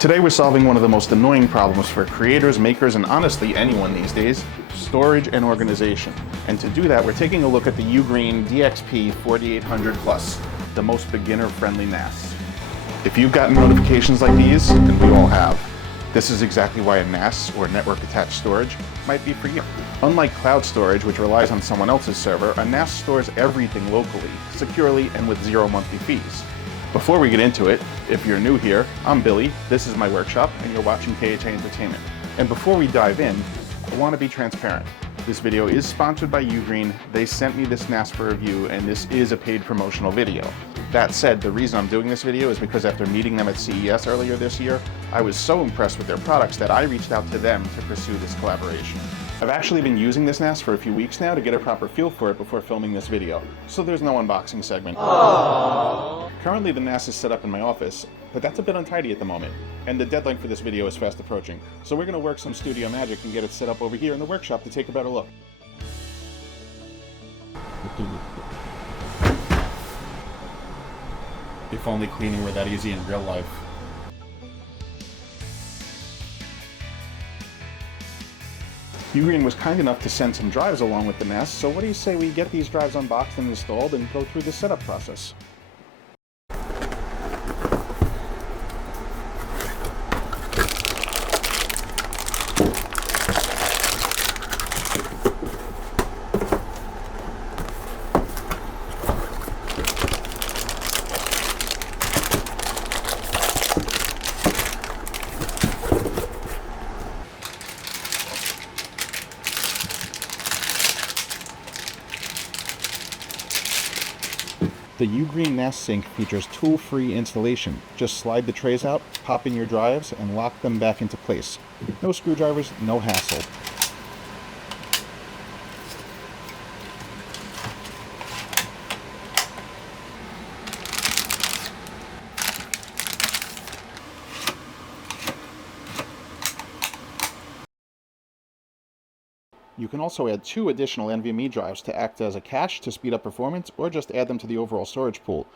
Today we're solving one of the most annoying problems for creators, makers, and honestly anyone these days, storage and organization. And to do that, we're taking a look at the UGREEN DXP4800 Plus, the most beginner-friendly NAS. If you've gotten notifications like these, and we all have, this is exactly why a NAS, or network-attached storage, might be for you. Unlike cloud storage, which relies on someone else's server, a NAS stores everything locally, securely, and with zero monthly fees. Before we get into it, if you're new here, I'm Billy, this is my workshop, and you're watching KHA Entertainment. And before we dive in, I want to be transparent. This video is sponsored by UGREEN. They sent me this NAS for review, and this is a paid promotional video. That said, the reason I'm doing this video is because after meeting them at CES earlier this year, I was so impressed with their products that I reached out to them to pursue this collaboration. I've actually been using this NAS for a few weeks now to get a proper feel for it before filming this video, so there's no unboxing segment. Aww. Currently the NAS is set up in my office, but that's a bit untidy at the moment, and the deadline for this video is fast approaching, so we're going to work some studio magic and get it set up over here in the workshop to take a better look. If only cleaning were that easy in real life. UGREEN was kind enough to send some drives along with the NAS, so what do you say we get these drives unboxed and installed and go through the setup process? The UGREEN NASync features tool-free installation. Just slide the trays out, pop in your drives, and lock them back into place. No screwdrivers, no hassle. You can also add 2 additional NVMe drives to act as a cache to speed up performance, or just add them to the overall storage pool.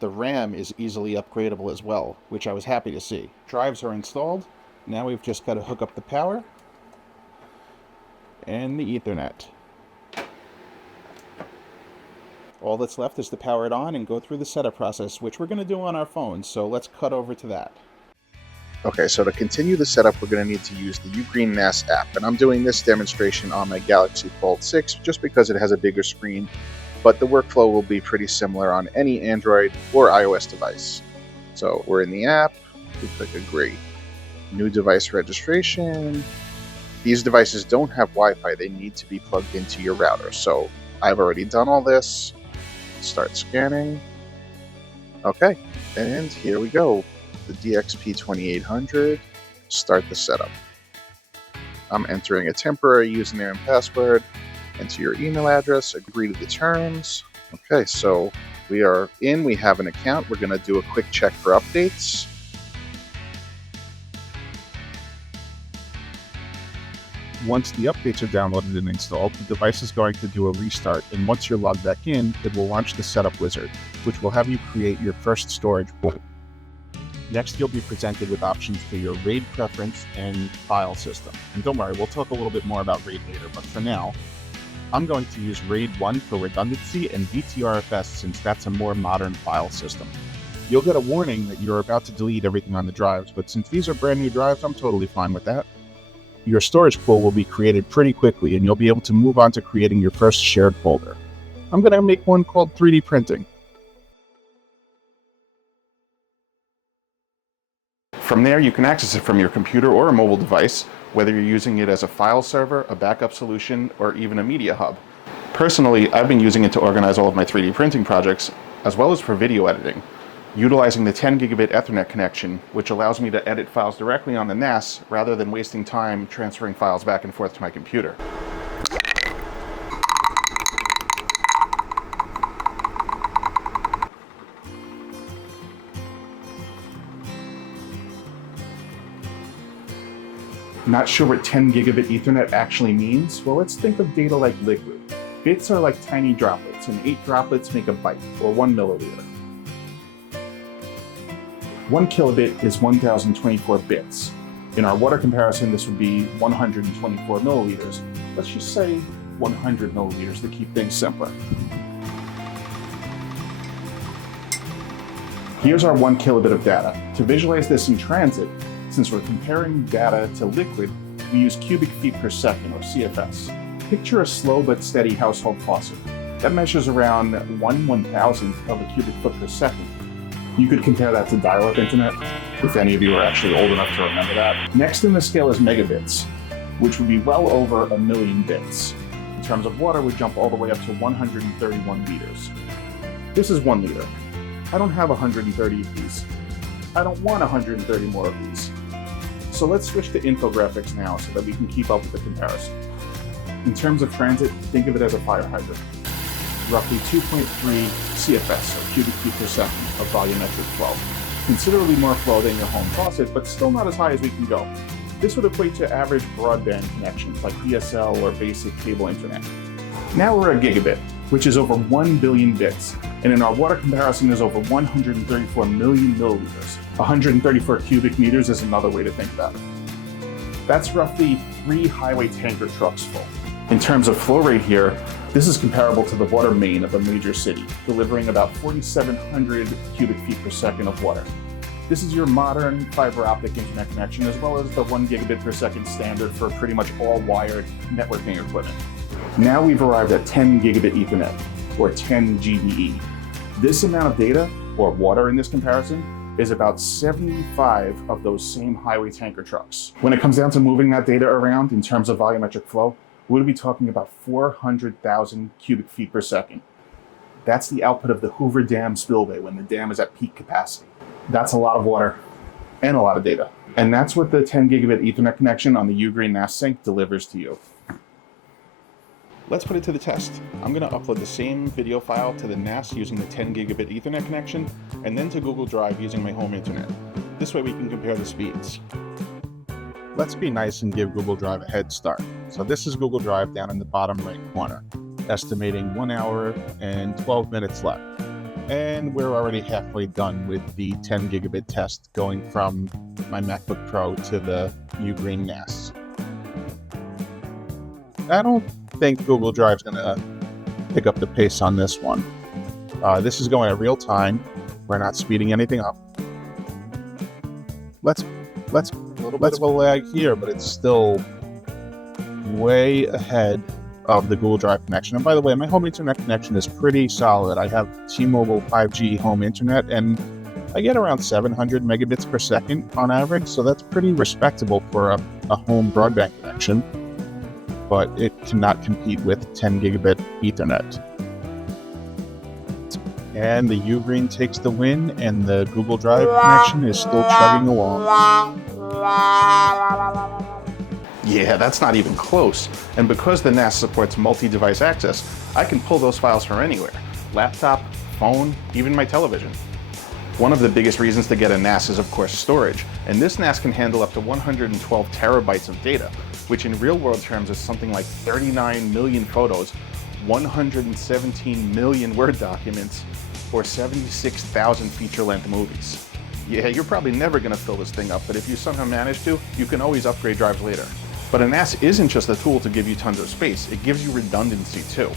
The RAM is easily upgradable as well, which I was happy to see. Drives are installed. Now we've just got to hook up the power and the Ethernet. All that's left is to power it on and go through the setup process, which we're going to do on our phones, so let's cut over to that. Okay, so to continue the setup, we're going to need to use the UGREEN NAS app, and I'm doing this demonstration on my Galaxy Fold 6 just because it has a bigger screen, but the workflow will be pretty similar on any Android or iOS device. So we're in the app, we click Agree. New device registration. These devices don't have Wi-Fi, they need to be plugged into your router, so I've already done all this. Start scanning. Okay, and here we go. The DXP4800, start the setup. I'm entering a temporary username and password, enter your email address, agree to the terms. Okay, so we are in, we have an account, we're going to do a quick check for updates. Once the updates are downloaded and installed, the device is going to do a restart, and once you're logged back in, it will launch the setup wizard, which will have you create your first storage pool. Next, you'll be presented with options for your RAID preference and file system. And don't worry, we'll talk a little bit more about RAID later, but for now, I'm going to use RAID 1 for redundancy and VTRFS since that's a more modern file system. You'll get a warning that you're about to delete everything on the drives, but since these are brand new drives, I'm totally fine with that. Your storage pool will be created pretty quickly, and you'll be able to move on to creating your first shared folder. I'm going to make one called 3D printing. From there, you can access it from your computer or a mobile device, whether you're using it as a file server, a backup solution, or even a media hub. Personally, I've been using it to organize all of my 3D printing projects, as well as for video editing, utilizing the 10 Gigabit Ethernet connection, which allows me to edit files directly on the NAS rather than wasting time transferring files back and forth to my computer. Not sure what 10 Gigabit Ethernet actually means? Well, let's think of data like liquid. Bits are like tiny droplets, and 8 droplets make a byte, or 1 milliliter. 1 kilobit is 1024 bits. In our water comparison, this would be 124 milliliters. Let's just say 100 milliliters to keep things simpler. Here's our 1 kilobit of data. To visualize this in transit, since we're comparing data to liquid, we use cubic feet per second, or CFS. Picture a slow but steady household faucet. That measures around 1/1000th of a cubic foot per second. You could compare that to dial-up internet, if any of you are actually old enough to remember that. Next in the scale is megabits, which would be well over 1,000,000 bits. In terms of water, we jump all the way up to 131 liters. This is 1 liter. I don't have 130 of these. I don't want 130 more of these. So let's switch to infographics now so that we can keep up with the comparison. In terms of transit, think of it as a fire hydrant. Roughly 2.3 CFS, or cubic feet per second, of volumetric flow. Considerably more flow than your home faucet, but still not as high as we can go. This would equate to average broadband connections like DSL or basic cable internet. Now we're at gigabit, which is over 1 billion bits, and in our water comparison is over 134 million milliliters. 134 cubic meters is another way to think about it. That's roughly 3 highway tanker trucks full. In terms of flow rate here, this is comparable to the water main of a major city, delivering about 4,700 cubic feet per second of water. This is your modern fiber optic internet connection, as well as the 1 gigabit per second standard for pretty much all wired networking equipment. Now we've arrived at 10 gigabit Ethernet, or 10 GBE. This amount of data, or water in this comparison, is about 75 of those same highway tanker trucks. When it comes down to moving that data around in terms of volumetric flow, we'll be talking about 400,000 cubic feet per second. That's the output of the Hoover Dam spillway when the dam is at peak capacity. That's a lot of water and a lot of data. And that's what the 10 gigabit Ethernet connection on the UGREEN NASync delivers to you. Let's put it to the test. I'm going to upload the same video file to the NAS using the 10 gigabit Ethernet connection, and then to Google Drive using my home internet. This way we can compare the speeds. Let's be nice and give Google Drive a head start. So this is Google Drive down in the bottom right corner, estimating 1 hour and 12 minutes left. And we're already halfway done with the 10 gigabit test going from my MacBook Pro to the UGREEN NAS. I don't think Google Drive's gonna pick up the pace on this one. This is going at real time. We're not speeding anything up. Let's a little bit of a lag here, but it's still way ahead of the Google Drive connection. And by the way, my home internet connection is pretty solid. I have T-Mobile 5G home internet, and I get around 700 megabits per second on average, so that's pretty respectable for a home broadband connection. But it cannot compete with 10 gigabit Ethernet. And the UGREEN takes the win, and the Google Drive connection is still chugging along. Yeah, that's not even close. And because the NAS supports multi-device access, I can pull those files from anywhere. Laptop, phone, even my television. One of the biggest reasons to get a NAS is, of course, storage. And this NAS can handle up to 112 terabytes of data, which in real-world terms is something like 39 million photos, 117 million Word documents, or 76,000 feature-length movies. Yeah, you're probably never going to fill this thing up, but if you somehow manage to, you can always upgrade drives later. But a NAS isn't just a tool to give you tons of space, it gives you redundancy too.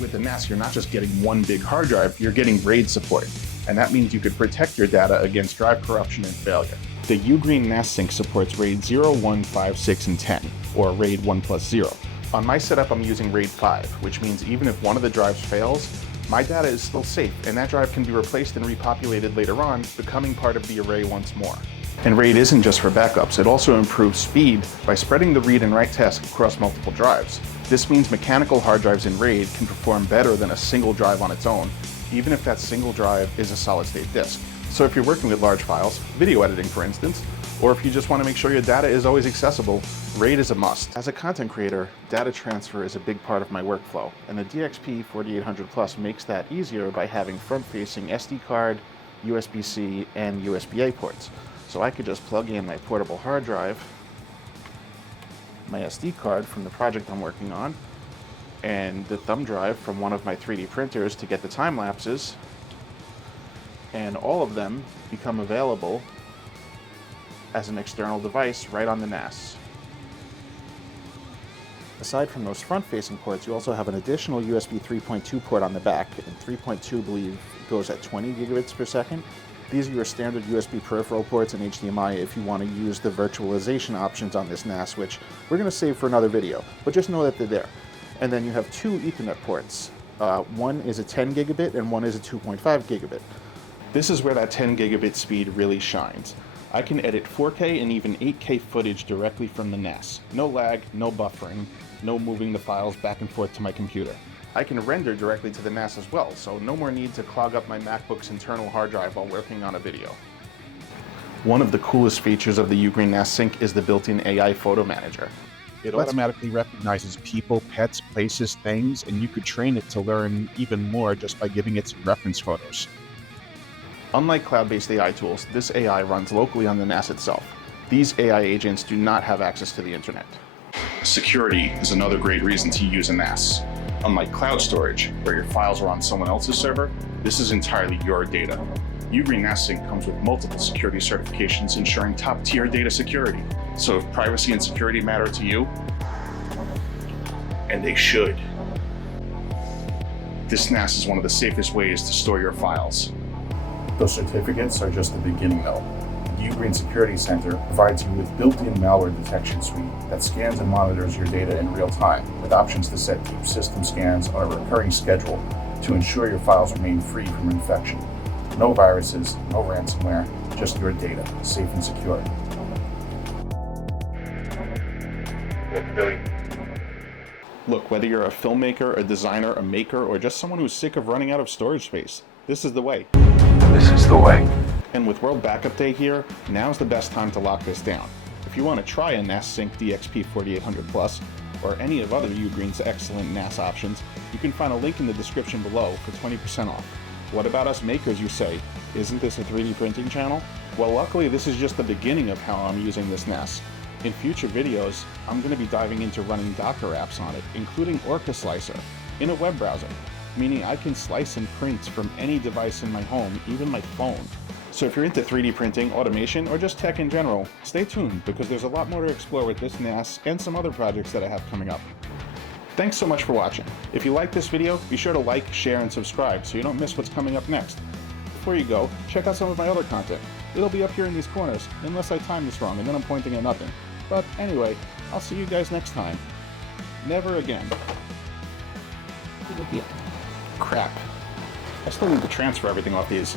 With the NAS, you're not just getting one big hard drive, you're getting RAID support. And that means you could protect your data against drive corruption and failure. The UGREEN NASync supports RAID 0, 1, 5, 6, and 10, or RAID 1+0. On my setup, I'm using RAID 5, which means even if one of the drives fails, my data is still safe, and that drive can be replaced and repopulated later on, becoming part of the array once more. And RAID isn't just for backups, it also improves speed by spreading the read and write task across multiple drives. This means mechanical hard drives in RAID can perform better than a single drive on its own, even if that single drive is a solid-state disk. So if you're working with large files, video editing for instance, or if you just want to make sure your data is always accessible, RAID is a must. As a content creator, data transfer is a big part of my workflow, and the DXP4800 Plus makes that easier by having front-facing SD card, USB-C, and USB-A ports. So I could just plug in my portable hard drive, my SD card from the project I'm working on, and the thumb drive from one of my 3D printers to get the time lapses, and all of them become available as an external device right on the NAS. Aside from those front-facing ports, you also have an additional USB 3.2 port on the back, and 3.2, I believe, goes at 20 gigabits per second. These are your standard USB peripheral ports and HDMI if you want to use the virtualization options on this NAS, which we're going to save for another video, but just know that they're there. And then you have two Ethernet ports. One is a 10 gigabit and one is a 2.5 gigabit. This is where that 10 gigabit speed really shines. I can edit 4K and even 8K footage directly from the NAS. No lag, no buffering, no moving the files back and forth to my computer. I can render directly to the NAS as well, so no more need to clog up my MacBook's internal hard drive while working on a video. One of the coolest features of the UGREEN NASync is the built-in AI photo manager. It automatically recognizes people, pets, places, things, and you could train it to learn even more just by giving it some reference photos. Unlike cloud-based AI tools, this AI runs locally on the NAS itself. These AI agents do not have access to the internet. Security is another great reason to use a NAS. Unlike cloud storage, where your files are on someone else's server, this is entirely your data. UGREEN NASync comes with multiple security certifications ensuring top-tier data security. So if privacy and security matter to you, and they should, this NAS is one of the safest ways to store your files. Those certificates are just the beginning though. The UGREEN Security Center provides you with built-in malware detection suite that scans and monitors your data in real time, with options to set deep system scans on a recurring schedule to ensure your files remain free from infection. No viruses, no ransomware, just your data, safe and secure. Look, whether you're a filmmaker, a designer, a maker, or just someone who's sick of running out of storage space, this is the way. This is the way. And with World Backup Day here, now's the best time to lock this down. If you want to try a NASync DXP4800 Plus, or any of other UGREEN's excellent NAS options, you can find a link in the description below for 20% off. What about us makers, you say? Isn't this a 3D printing channel? Well, luckily this is just the beginning of how I'm using this NAS. In future videos, I'm going to be diving into running Docker apps on it, including Orca Slicer, in a web browser, meaning I can slice and print from any device in my home, even my phone. So if you're into 3D printing, automation, or just tech in general, stay tuned because there's a lot more to explore with this NAS and some other projects that I have coming up. Thanks so much for watching. If you like this video, be sure to like, share, and subscribe so you don't miss what's coming up next. Before you go, check out some of my other content. It'll be up here in these corners, unless I time this wrong and then I'm pointing at nothing. But anyway, I'll see you guys next time. Never again. Crap. I still need to transfer everything off these.